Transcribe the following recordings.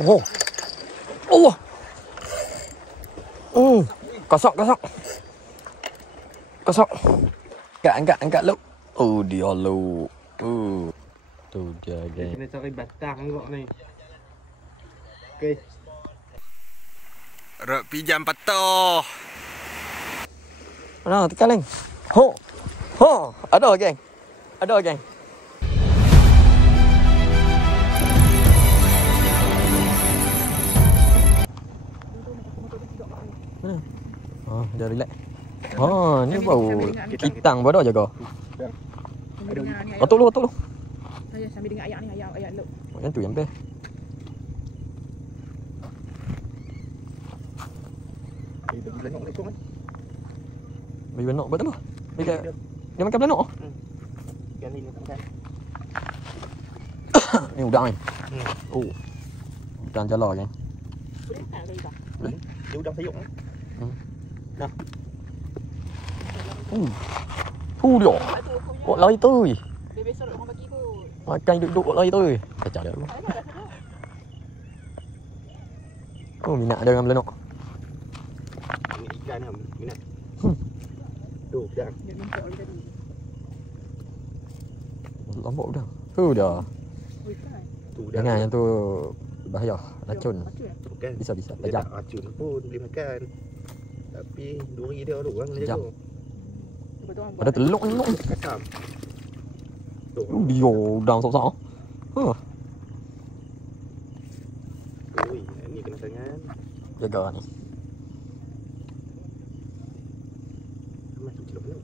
Oh. Allah. Kosok. Angkat lu. Oh, dia lu. Tu dia geng. Kena cari batang juga ni. Okey. Rok pijam patuh. Mana tekan leng. Ho. Ada geng. Mana? Oh, dah relax. Ni bau kitang bodoh jaga. Atuk lu. Saya sambil dengan ayat lu. Yang tu yang best. Bagi benak buat apa? Dia makan belanok. Yang ni makan. Ni udang ni. Udang jala kan. Boleh. Dia udang sayur ni. Nah. Dia. Kok lari tu? Dia besok orang bagi kot. Makan duduk kok lari tu. Kacau dia tu. Minat dia dengan belanok. Ini ikan ni minat. Tu udang. Dia nampak dia tadi. Lombok udang. Tu dah. Ikan. Tu udang. Jangan yang tu bahaya, racun. Bukan. Bisa. Dia Tajam. tak racun pun boleh makan. Tapi duri dia tu orang Tajam. jaga. Ada teluk ni. Kasam. Tu. Dia udang sok-sok. Ui, ni kena tangan. Jaga ni. Macam celup ni.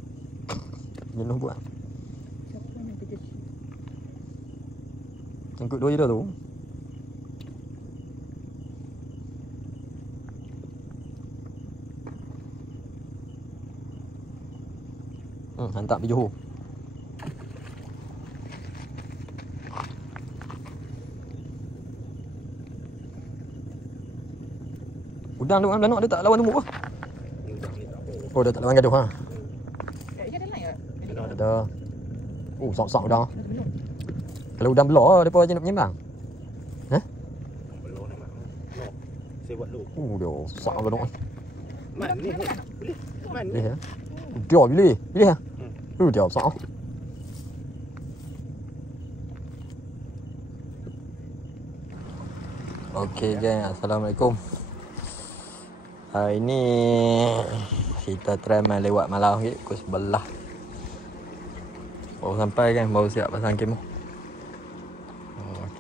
Jenuh buat. Siapa yang kerja? Cangkut dua je dah tu. Hantar pergi Johor. Udang tu kan belanok dia tak lawan tumbuk ke? Udang ni tak apa. Oh, dia tak lawan gaduh ha. Ikan ada lain ke? Ada. Sok-sok udang. Kalau udang belah depa je nak menyembang. Belum nak. Nak. Saya buat dulu. Dia sak belanok. Man ni. Boleh. Man ni. Boleh ya. Dia boleh. Boleh ha. Dia sak. Okey geng, assalamualaikum. Hari ni kita try main lewat malam sikit pukul 11. Baru sampai kan, baru siap pasang kemah.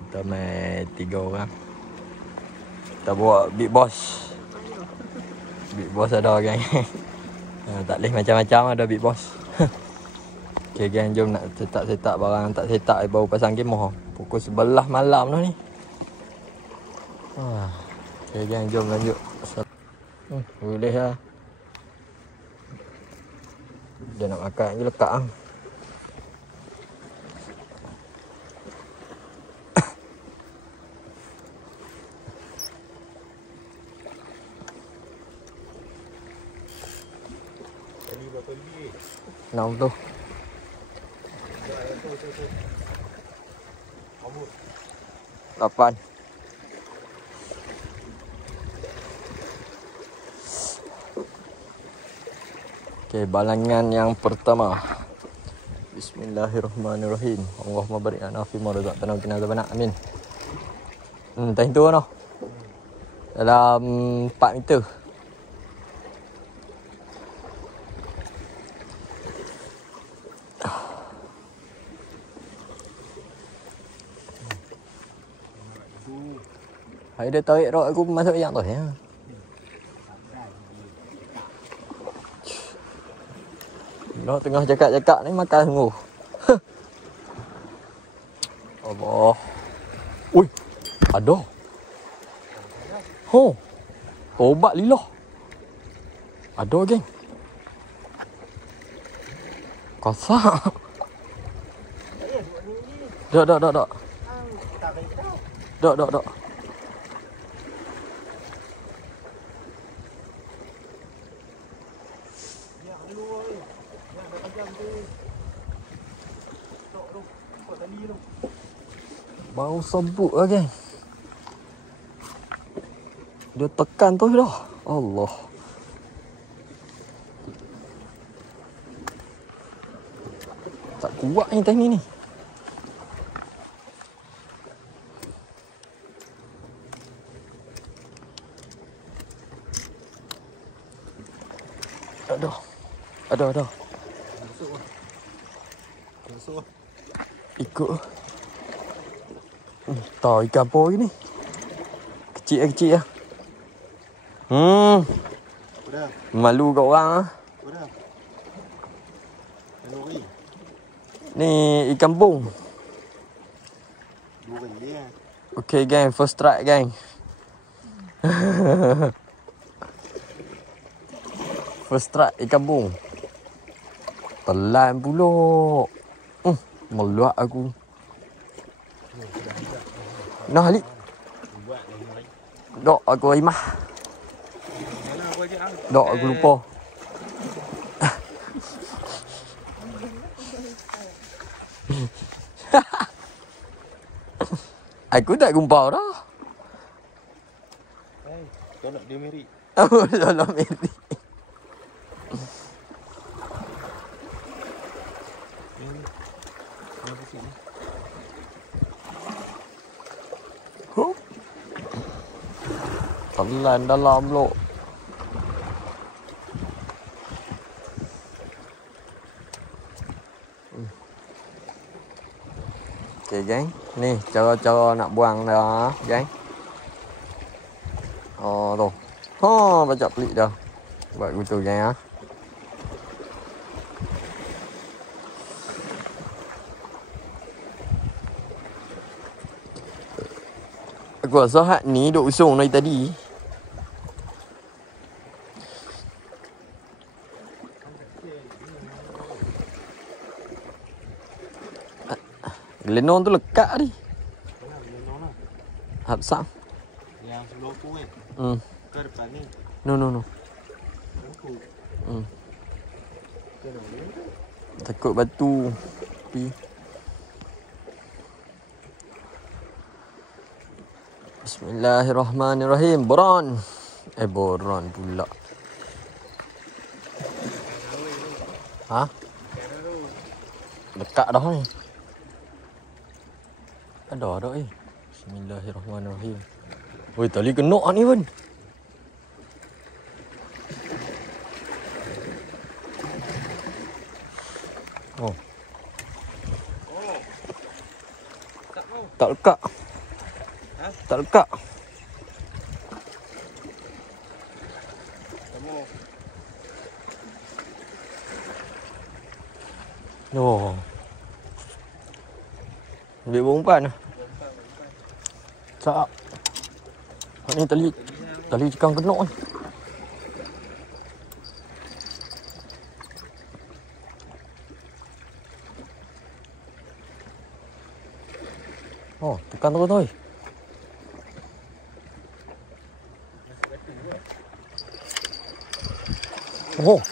Kita main 3 orang. Kita bawa Big Boss. Big Boss ada geng. Tak boleh macam-macam ada Big Boss. Okey geng, jom nak setak barang tak setak baru pasang kemah. Pukul 11 malam dah ni. Okey geng, jom lanjut. Boleh lah. Dia nak makan je lekat lah. Kali berapa lebih? 6 tu. 8. Okey, balangan yang pertama. Bismillahirrahmanirrahim. Allahumma barik lana fi ma razaqtana wa qina adzabannar. Amin. Tadi tu noh. Dalam 4 meter. Hai dia tarik rod aku masuk yang tu ya. Nak tengah cakap-cakap ni makan sungguh. Allah. Ui, ada. Obat lilah. Ada geng. Kosak. Dak. Dak. Bau sabuk lah geng. Dia tekan tu dah. Allah. Tak kuat ni tadi ni. Aduh. Aduh. Masuk. Ikut. Tahu ikan apa ni? Kecil lah. Udah. Malu kat orang ah. Udah. Lori. Ni ikan bung. 2 kali ya. Okay gang, first strike gang. First strike ikan bung. Telan pulak. Meluak aku. Nah, Ali. Dok, aku imah. Dok, aku lupa. Aku tak gumpau dah. Tolak dia meri. Tolak meri. Telan dalam lo. Okay gang, ni cara-cara nak buang dah gang. Oh tu. Baca pelik dah. Buat gitu gang ah. Aku rasa hak ni duk usung dari tadi. Lenong tu lekat ni. Hap sang. Yang sebelah tu kan. Ke depan ni. No. Takut batu. Pi. Bismillahirrahmanirrahim. Boron. Boron pula. Ha? Dekat dah ni. Ada Bismillahirrahmanirrahim. Woi, tali kena ni pun. Oh. Tak lekat. Ha? Tak lekat. Oh. Ambil umpan. Tak. Ni tali cikang kena ni. Oh, tekan terus tu. Oh.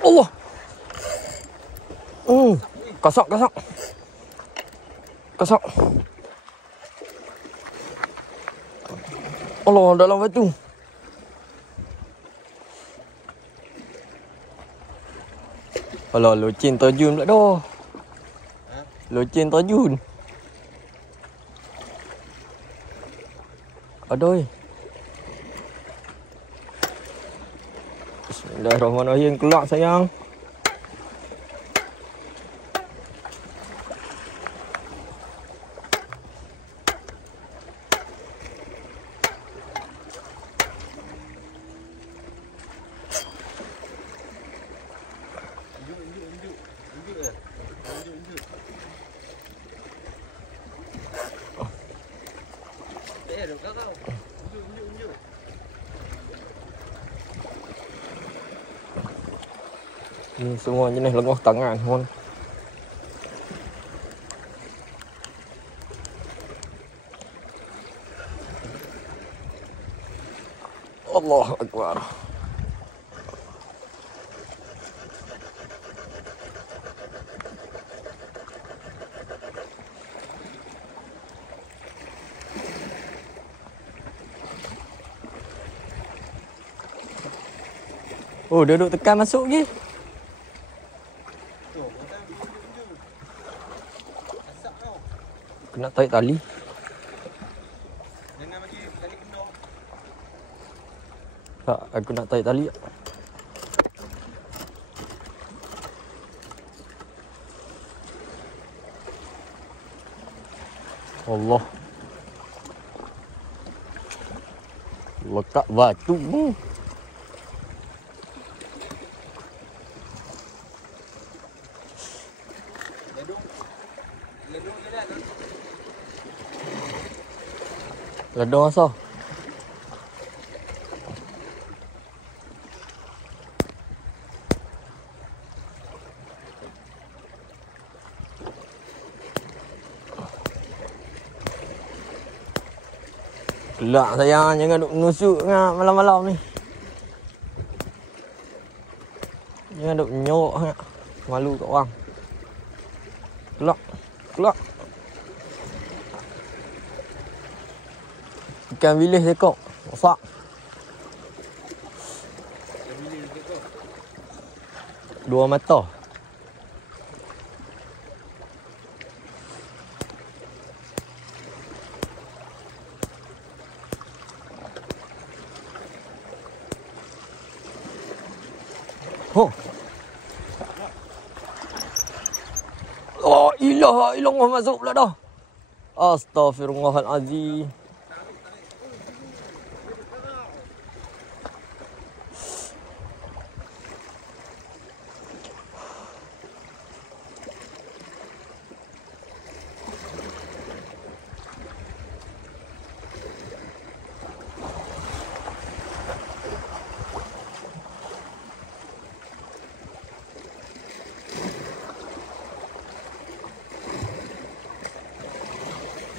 Allah. Kasak. Allah, dalam batu. Alah, loceng terjun pula dah. Loceng terjun. Aduh. Bismillahirrahmanirrahim. Kelak sayang. Ni semua jenis lenguh tangan pun. Allahu Akbar. Oh, dia duduk tekan masuk lagi. Aku nak tarik tali. Jangan bagi tali kendor. Tak, aku nak tarik tali. Allah. Lekat batu. Ledong asal. Kelak sayang, jangan duk menusuk sangat malam-malam ni. Jangan duk menyorok sangat. Malu kat orang. Kelak. Kelak. Ikan bilis sekok. Masak. Dua mata. Oh. Oh, ilaha illallah masuk pula dah. Astaghfirullahalazim.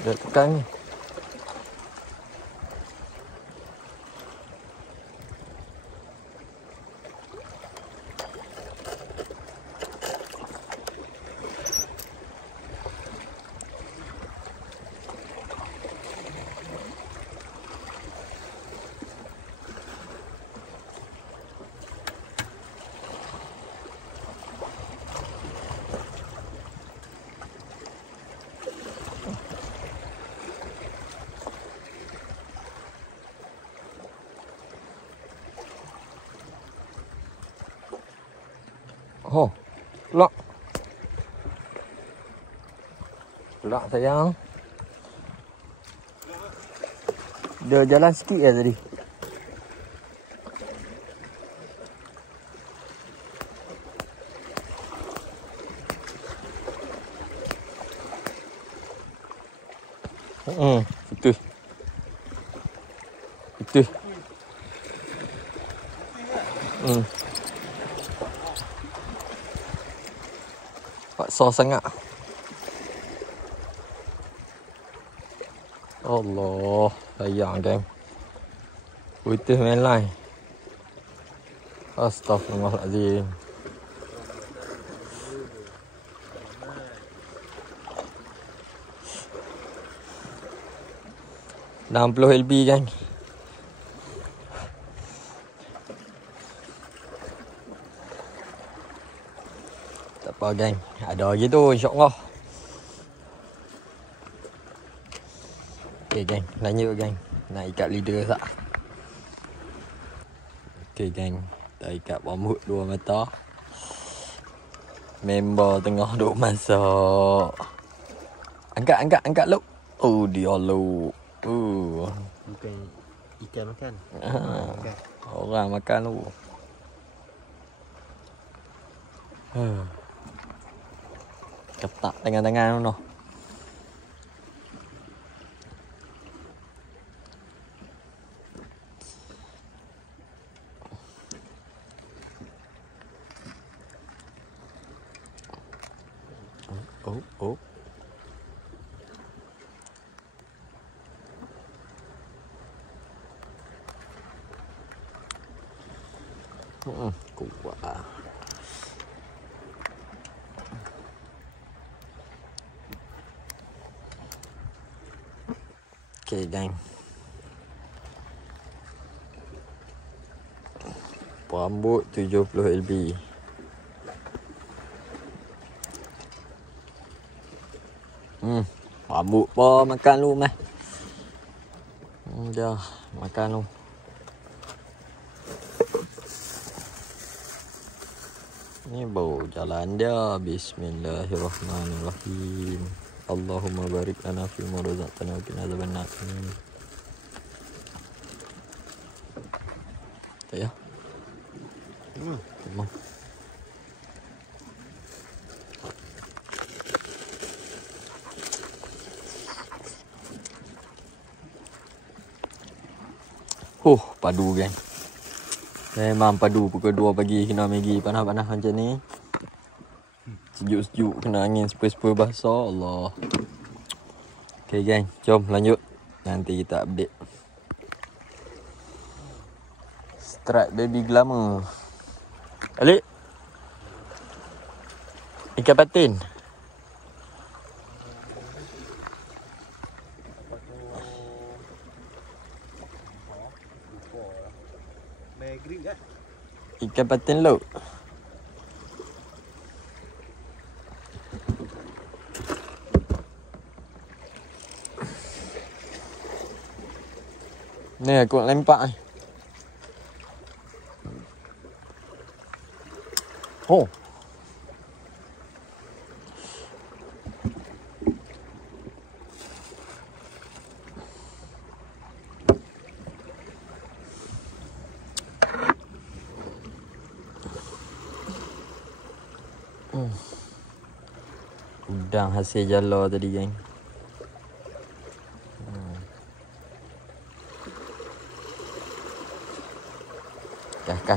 Dia tekan ni. Oh, pulak. Pulak sayang. Dia jalan sikit ya tadi. Betul. Betul. Paksa sangat. Allah, sayang geng. Putih main line. Astaghfirullahalazim. $60 LB geng. Tak apa geng. Ada lagi tu insya-Allah. Okey geng, lanjut geng. Nak ikat leader tak? Okey geng, dah ikat rambut dua mata. Member tengah duk masak. Angkat luk. Oh dia luk. Bukan ikan makan. Makan. Orang makan lu. Ketak tangan-tangan tu. Oh. Kuat. Okay, gang. Rambut 70 LB. Rambut apa makan lu meh. Dah makan lu. Ni bau jalan dia. Bismillahirrahmanirrahim. Allahumma barik lana fi ma razaqtana wa qina adzabannar. Tak ya? Come on. Padu kan. Memang padu pukul 2 pagi kena Maggi panas-panas macam ni. Sejuk-sejuk kena angin sepoi-sepoi basah. Allah. Okay gang, jom lanjut. Nanti kita update. Strike baby glamour. Alik. Ikan patin. Ikan patin laut. Ni aku nak lempak ni. Oh. Udang hasil jala tadi geng.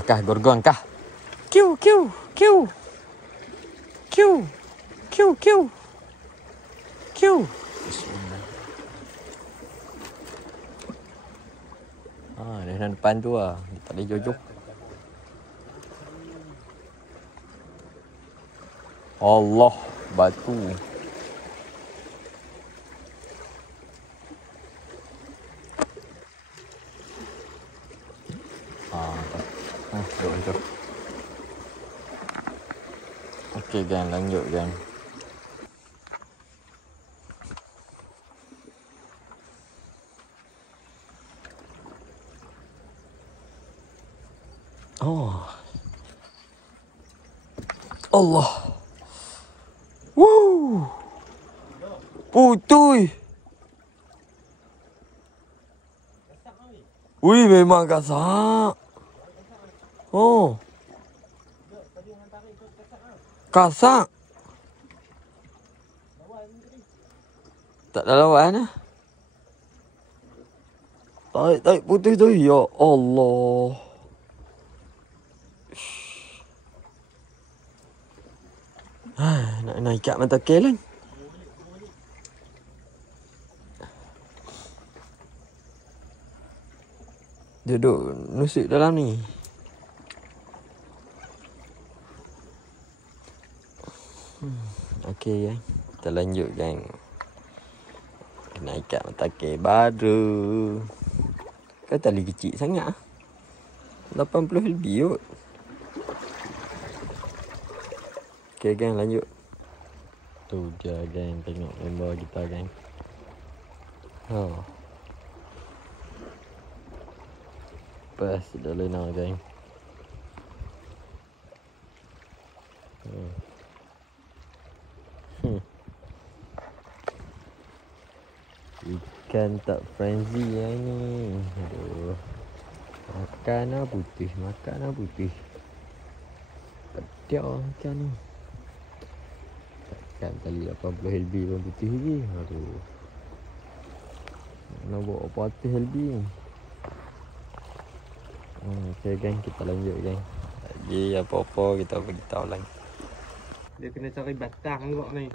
Kah gorgon kah. Kiu. Bismillah. Dari depan tu lah. Tak boleh jauh-jauh. Allah, batu. Jauh. Okey gang, lanjut gang. Oh. Allah. Woo. Putui. Wih, memang kasar. Oh. Kasar. Tak ada lawan lah. Tarik putih tu. Ya Allah. Nak ikat mata kelang. Duduk nusuk dalam ni. Okey gang. Kita lanjut gang. Kena ikat mata ke baru. Kan tali kecil sangat ah. 80 lebih kot. Okey gang, lanjut. Tu dia gang, tengok member kita gang. Pas dah lena gang. Ikan tak frenzy yang ni. Aduh. Makan lah putih. Pedak ikan ni. Takkan tali 80 LB pun putih lagi. Aduh. Nak buat apa atas LB ni. Okay gang, kita lanjut gang. Lagi apa-apa kita beritahu lagi. Dia kena cari batang juga ni.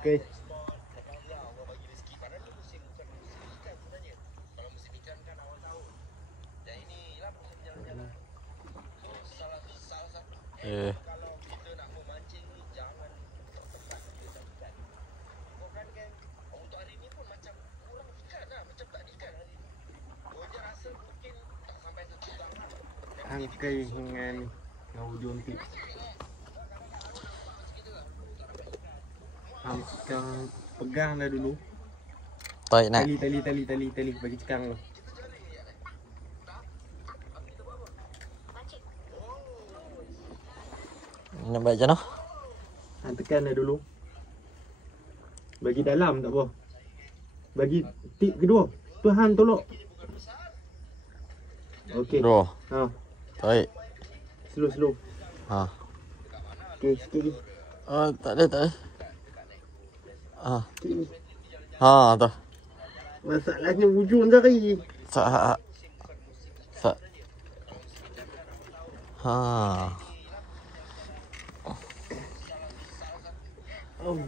Okey. angkai dengan ujung tip. Sekarang pegang dah dulu. Tarik nak. Tali bagi cekang tu. Nak buat macam mana? Tekan dah dulu. Bagi dalam tak apa. Bagi tip kedua. Tuhan tolak. Okey. Dua. Ha, Tarik. slow. Ha. Okey, sikit lagi. Tak ada. Sikit lagi. Tu. Masalahnya hujung tadi. Sa. Ha. Oh.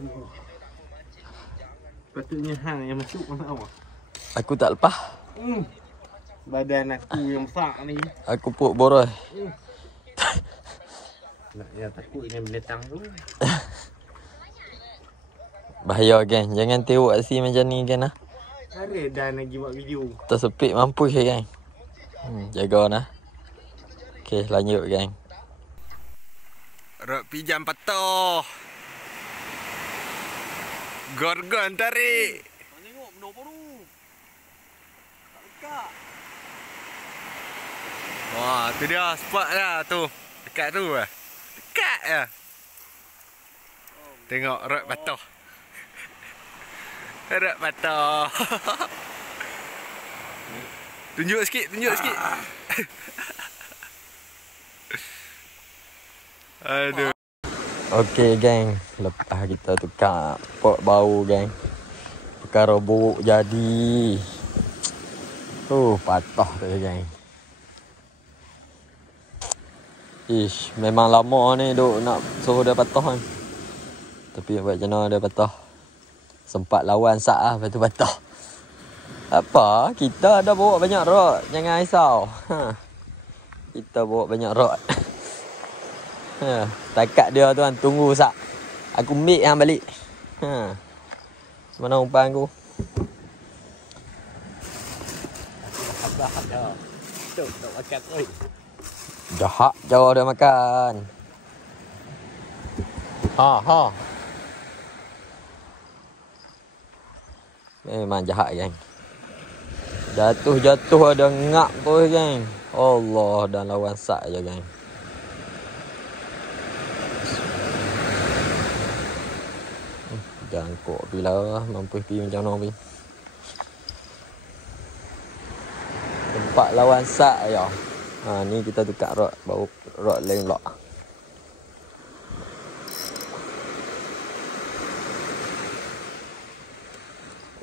Patutnya hang yang masuk mana awak? Aku tak lepas. Badan aku yang besar ni. Aku puk boros. Nak ya takut dengan binatang tu. Bahaya geng. Jangan tewak si macam ni geng lah. Ada dan lagi buat video. Tersepit mampus ke geng. Jaga nah. Okey, lanjut geng. Rok pijam patuh. Gorgon tarik. Tengok benar baru. Tak dekat. Wah, tu dia spot lah tu. Dekat tu lah. Dekat je. Tengok rot patuh. Rot patuh. Tunjuk sikit. Aduh. Okey geng, lepas kita tukar pot bau geng. Perkara buruk jadi. Patah tu geng. Ish, memang lama ni duk nak suruh dia patah kan. Tapi buat macam mana dia patah. Sempat lawan sak lah, lepas tu patah. Apa? Kita ada bawa banyak rod. Jangan risau. Kita bawa banyak rod. Takat dia tu kan, tunggu sak. Aku make hang balik. Mana umpan aku? Tak makan oi. Jahat jauh dia makan. Ha. Memang jahat geng. Jatuh ada ngap tu geng. Allah, dan lawan sak je geng. Jangkuk bila mampu pergi macam mana pergi. Tempat lawan sak je. Ni kita tukar rod, baru rod lain pula.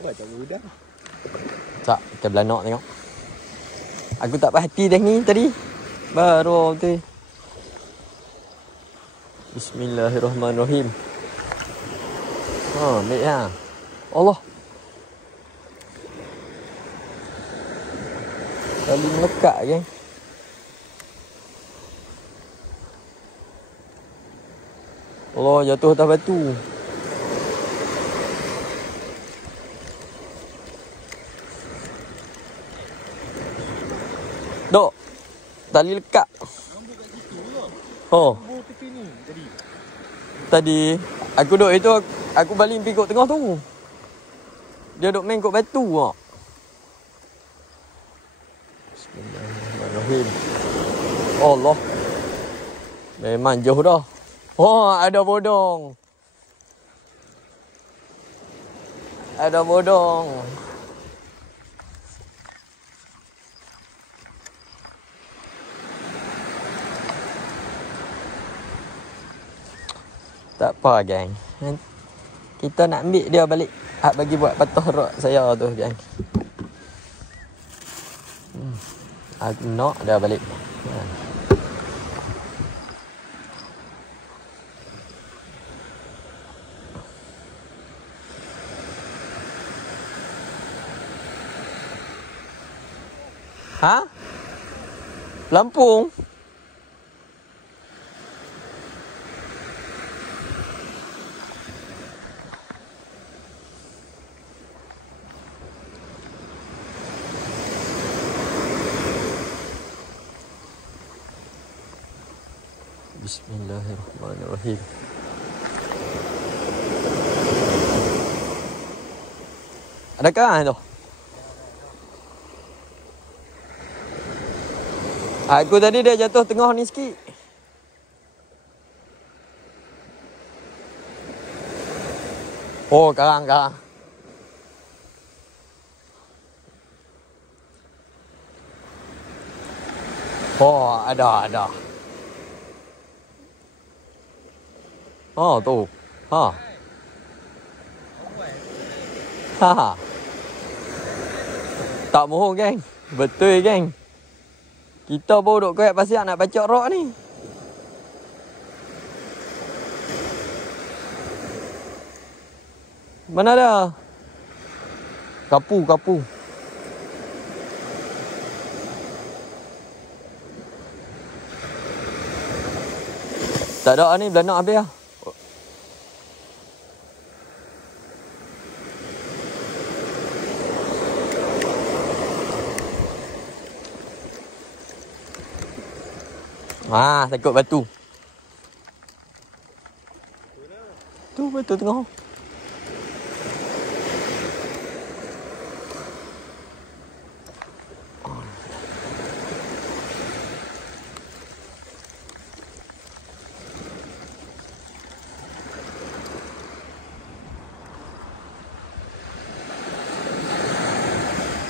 Macam mudah. Tak, kita belanak tengok. Aku tak perhati dah ni tadi. Baru tu. Bismillahirrahmanirrahim. Ambil ha. Allah. Kali melekat geng. Allah, jatuh atas batu. Dok. Tali lekat. Oh. Tadi aku duk itu aku balik pergi kat tengah tu. Dia duk main kat batu ah. Bismillahirrahmanirrahim. Allah. Memang jauh dah. Oh, ada bodong. Ada bodong. Tak apa geng. Kita nak ambil dia balik. Hak bagi buat patah rod saya tu geng. Aku nak dia balik. Ha? Lampung? Bismillahirrahmanirrahim. Adakah tu? Aku tadi dia jatuh tengah ni sikit. Oh, karang. Oh, ada. Oh, tu. Ha. Ha. Tak bohong, geng. Betul, geng. Kita baru duk koyak pasal nak bacok rock ni. Mana ada? Kapu. Tak ada ni, belanak habis lah. Takut batu. Tu batu tengah.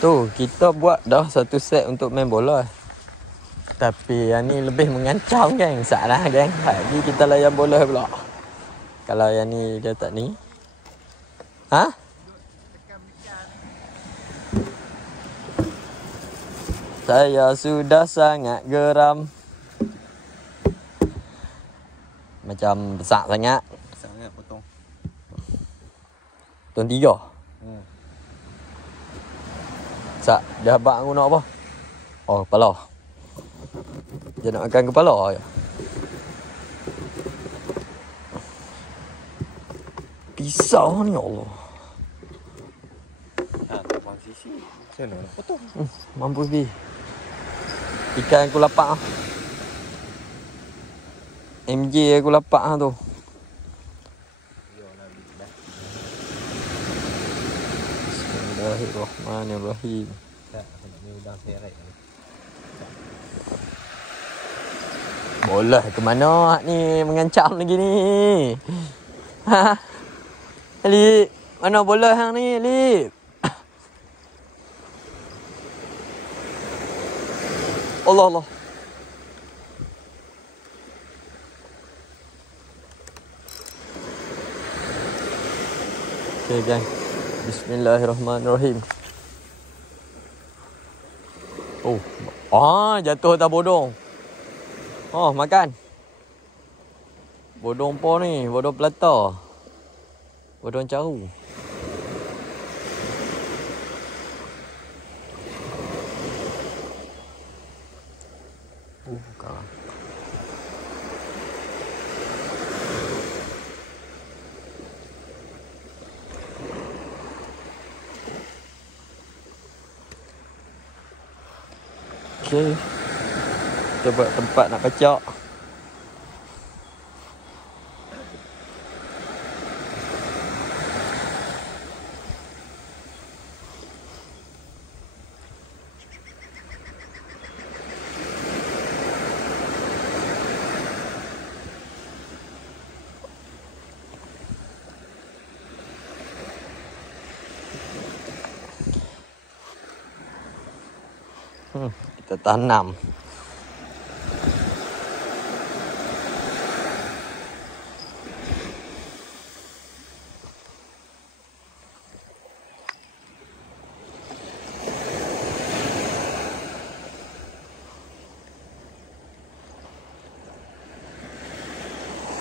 Tu, kita buat dah satu set untuk main bola. Tapi yang ni lebih mengancam, geng. Salah, geng. Lagi kita layan bola pula. Kalau yang ni dia tak ni. Ha? Saya sudah sangat geram. Macam besar sangat. Besar sangat potong. Tuan 3. Sak, dia abang aku nak apa? Oh, kepala. Dia nak makan kepala je. Pisau ni, Allah. Tak bang sisi. Macam mana nak potong? Mampu pergi. Ikan aku lapak lah. MJ aku lapak lah tu. Bismillahirrahmanirrahim. Tak, aku nak udang seret. Bola ke mana ni mengancam lagi ni? Ha? Lip, mana bola hang ni, Lip? Allah. Okay, gang. Bismillahirrahmanirrahim. Oh. Jatuh atas bodong. Oh, makan. Bodong apa ni? Bodong pelata. Bodong caru. Bukan. Okay. Kita buat tempat nak pecah. Kita tanam.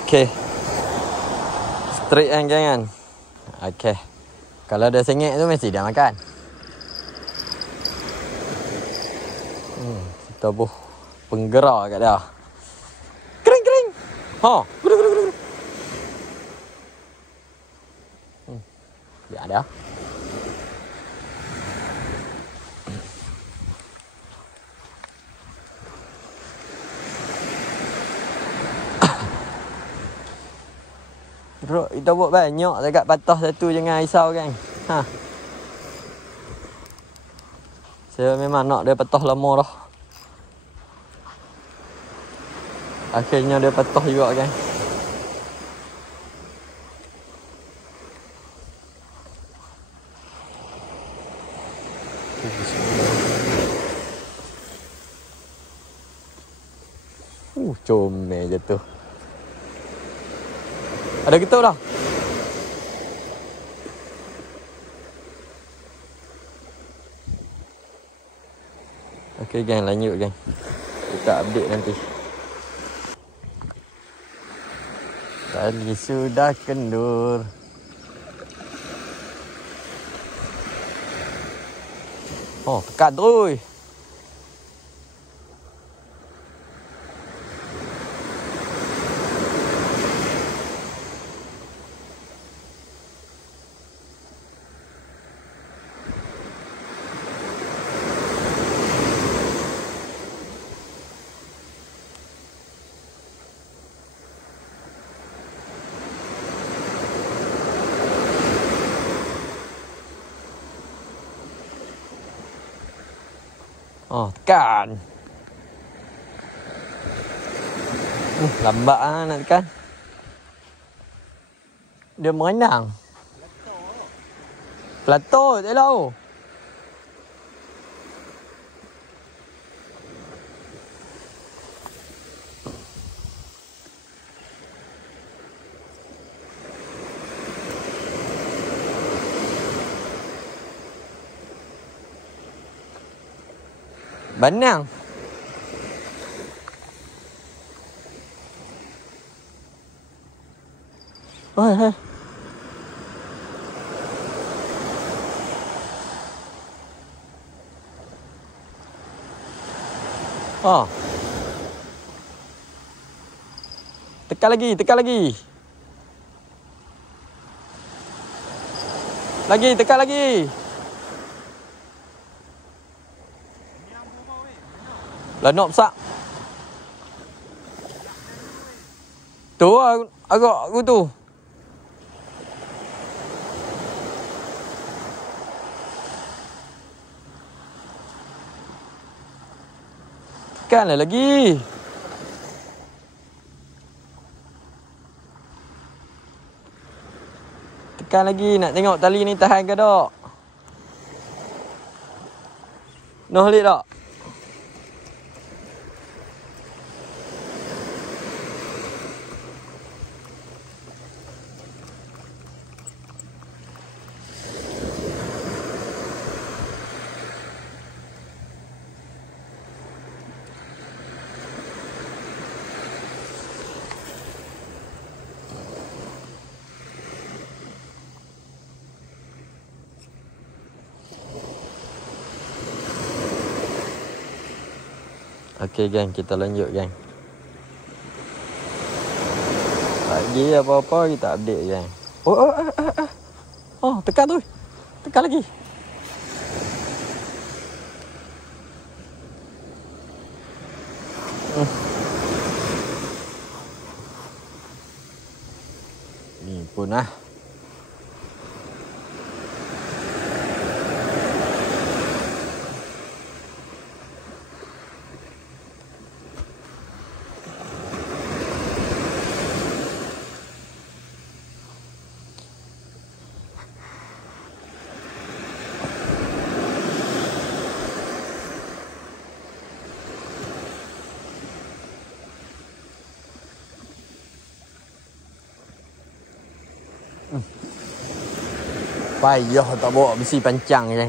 Okay. Straight kan jangan. Okay. Kalau dah sengit tu mesti dah makan. Kita buh penggerak kat dia. Kering. Ha, guru. Biar dia. Ruk, kita buat banyak dekat patah satu, jangan risau kan. Ha. Saya memang nak dia patah lama dah. Akhirnya dia patah juga kan. Comel jatuh. Ada ketuk dah. Okey gang, lanjut gang. Kita update nanti. Tali sudah kendur. Oh, tekan terus. Oh, tekan. Lambat lah nak tekan. Dia merenang. Plato je lah. Banang. Hai. Oh. Tekan lagi. Tekan lagi, tekan lagi. Lah nak besar. Tu agak aku tu. Tekanlah lagi. Tekan lagi, nak tengok tali ni tahan ke tak. Noh lihat tak? Okey gang, kita lanjut gang. Lagi apa-apa kita update gang. Oh, tekan tu. Tekan lagi. Ni pun lah. Payah tak bawa besi pancang je.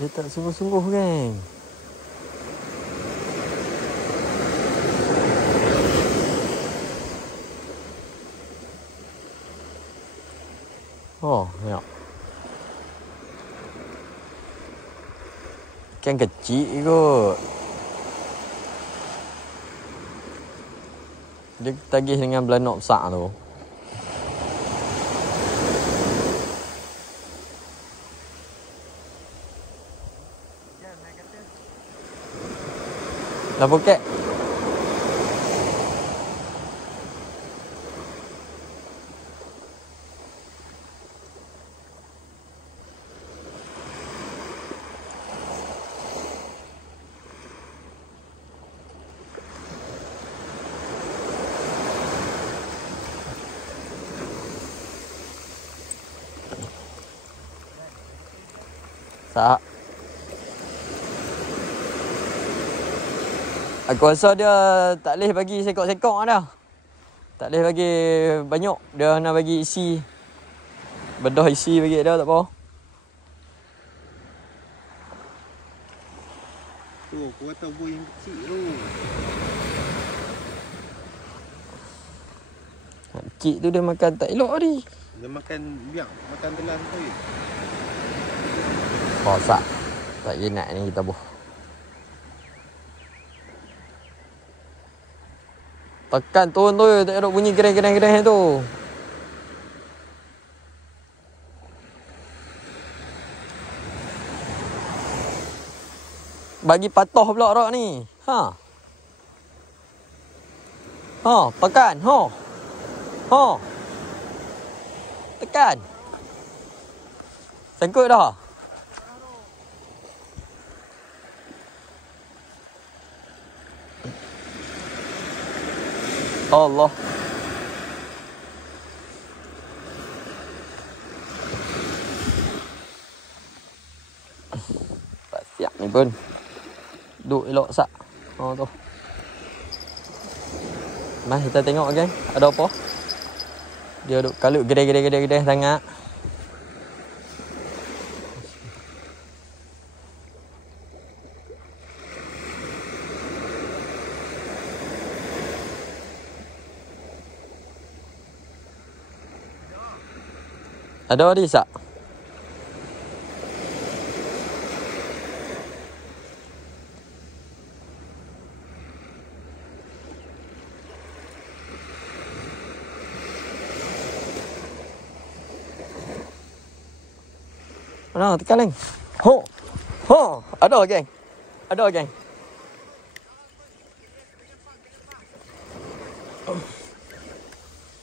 Dia tak sungguh-sungguh kan. Oh, ya. Ikan kecil kot. Dia tagih dengan belanok besar tu. Dah poket. Tak. Aku rasa dia tak boleh bagi sekok-sekok dah. Tak boleh bagi banyak. Dia nak bagi isi. Bedah isi bagi dia tak apa. Tu, aku kata buah yang kecil tu. Kecil tu dia makan tak elok tadi. Dia makan biang, makan telan tu. Kosak. Tak enak ni kita buh. Tekan turun tu, tak ada bunyi gereng-gereng tu. Bagi patuh pula rak ni. Ha. Ha, tekan. Ha. Ha. Tekan. Sangkut dah. Allah. Tak siap ni pun. Duduk elok sak. Oh tu. Mari kita tengok geng. Ada apa? Dia duduk kalut gede sangat. Ada di sak. Mana tekan leng. Ho. Ho, ada geng. Ada geng.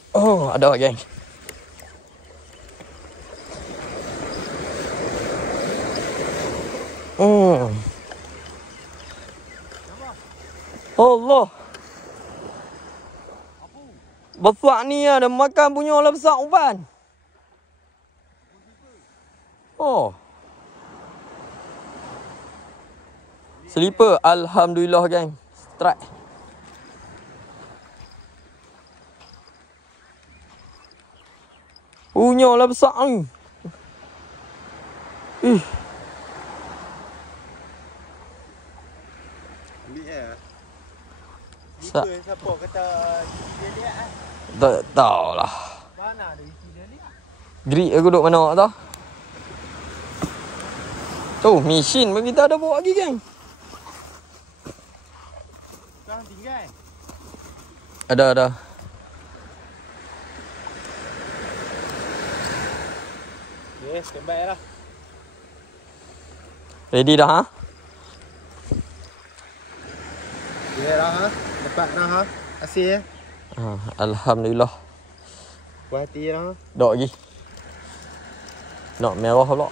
Oh, ada geng. Oh. Allah. Besar ni ada makan punya lah besar uban. Oh. Slipper. Alhamdulillah geng. Strike. Punya lah besar ni. Ih. Siapa kata dia lihat Tak tahulah. Mana ada isi dia lihat? Grik aku duduk mana tau. Tu, mesin bagi kita ada bawa lagi geng. Sekarang tinggal. Ada. Okay, standby lah. Ready dah ha? Okay dah ha? Dapat dah ha? Asyik ya? Alhamdulillah. Puas hati dah ha? Dok lagi. Nak merah pula.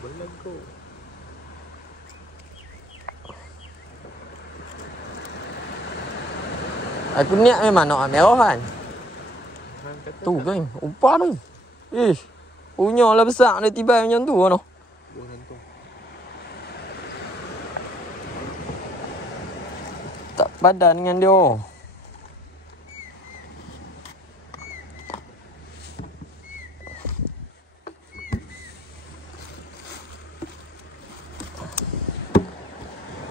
Boleh go. Aku niat memang nak merah kan. Tu kan, upah tu. Punya lah besar dia tiba macam tu kan. Tak padan dengan dia.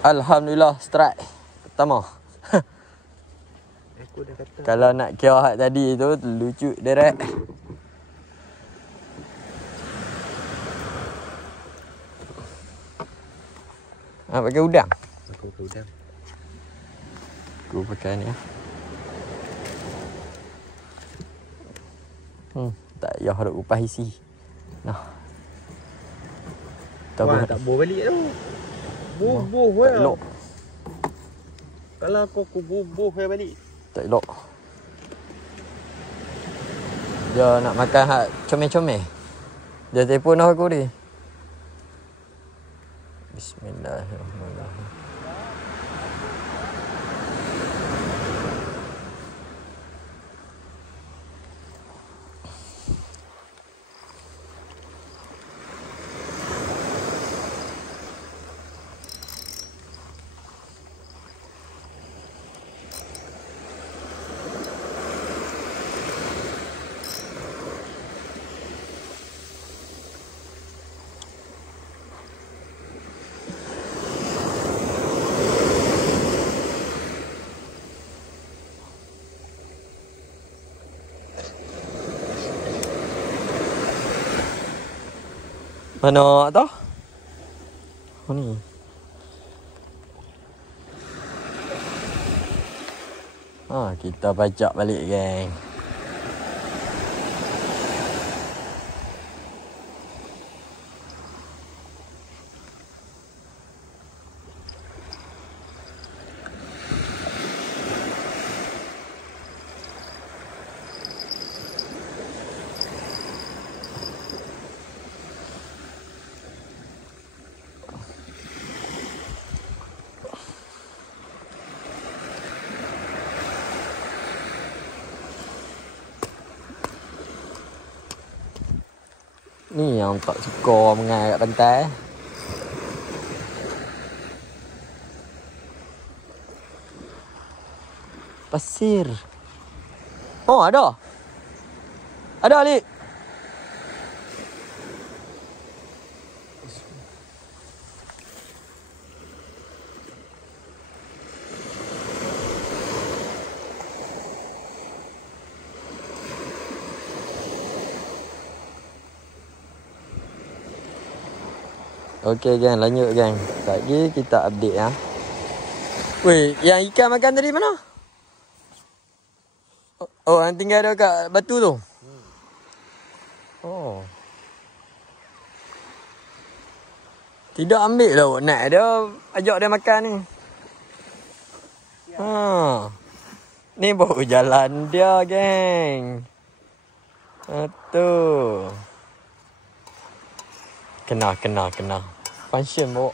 Alhamdulillah strike pertama. Aku dah kata. Kalau nak kira hak tadi tu lucu direct. Nak pakai udang? Aku pakai udang. Aku pakai ni. Tak payah ada upah isi. Nah. Wah, tak boleh balik tu. Buh weh. Elok. Kalau aku bubuh saya balik. Tak elok. Dia nak makan hak comel-comel. Dia telefon aku ni. Bismillahirrahmanirrahim. Mana tu? Oh ni. Kita pajak balik, geng. Ni yang tak suka mengai kat pantai. Pasir. Oh, ada. Ada, Ali. Okey, geng, lanjut, geng. Sekejap lagi kita update, ya. Weh, yang ikan makan tadi mana? Oh, yang tinggal ada kat batu tu? Oh. Tidak ambil dah, nak dia ajak dia makan ni. Ni baru jalan dia, geng. Tu. Kena. Function bawa.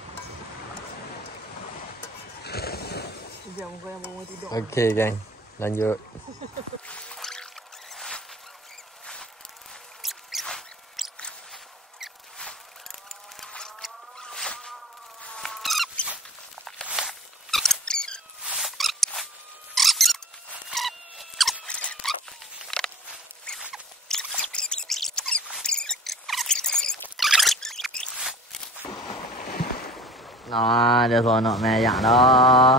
Okey, geng. Lanjut. Nah, dia seronok meyak dah.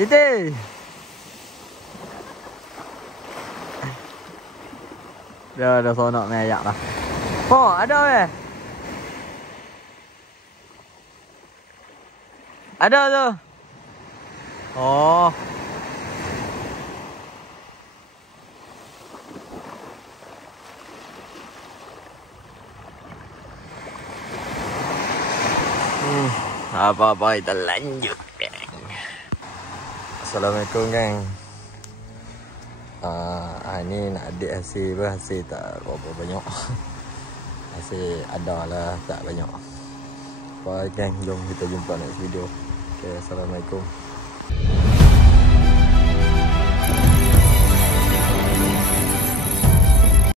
Itu. Dia dah seronok meyak dah. Oh, ada weh. Ada tu. Oh. Apa-apa kita lanjut, geng. Assalamualaikum, geng. Ni nak update hasil apa? Hasil tak berapa banyak. Hasil ada lah, tak banyak. Apa, geng, jom kita jumpa next video. Okay, Assalamualaikum.